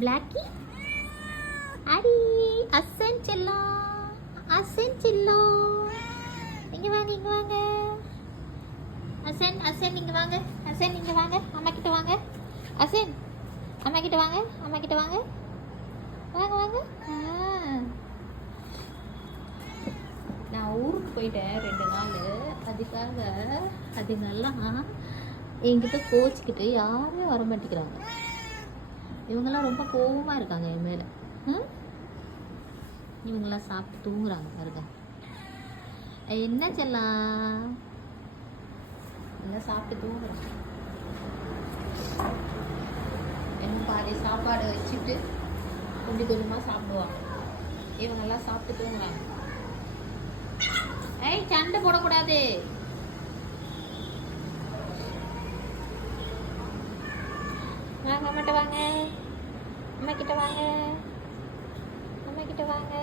Blackie அடி அசன் செல்லம், அசன் செல்லம், இங்க வாங்க இங்க வாங்க. அசன் அசன் இங்க வாங்க, அசன் இங்க வாங்க, அம்மா கிட்ட வாங்க. அசன் அம்மா கிட்ட வாங்க, அம்மா கிட்ட வாங்க, வாங்க வாங்க. நான் ஊருக்கு போயிட்டேன் 2 நாள். அதுக்காக அதுங்கெல்லாம் என்கிட்ட கோச்சிக்கிட்டு யாரும் வர மாட்டேங்கிறாங்க. இவங்கெல்லாம் ரொம்ப கோவமாக இருக்காங்க என் மேலே. இவங்கெல்லாம் சாப்பிட்டு தூங்குறாங்க பாருங்க. என்ன செல்லாம் எல்லாம் சாப்பிட்டு தூங்குறாங்க. என்ன பாதி சாப்பாடு வச்சுட்டு கொஞ்சம் கொஞ்சமாக சாப்பிடுவாங்க. இவங்கெல்லாம் சாப்பிட்டு தூங்குறாங்க. ஏய் சண்டை போடக்கூடாது. வாங்க அம்மாட்ட வாங்க, அம்மா கிட்ட வாங்க, அம்மா கிட்ட வாங்க.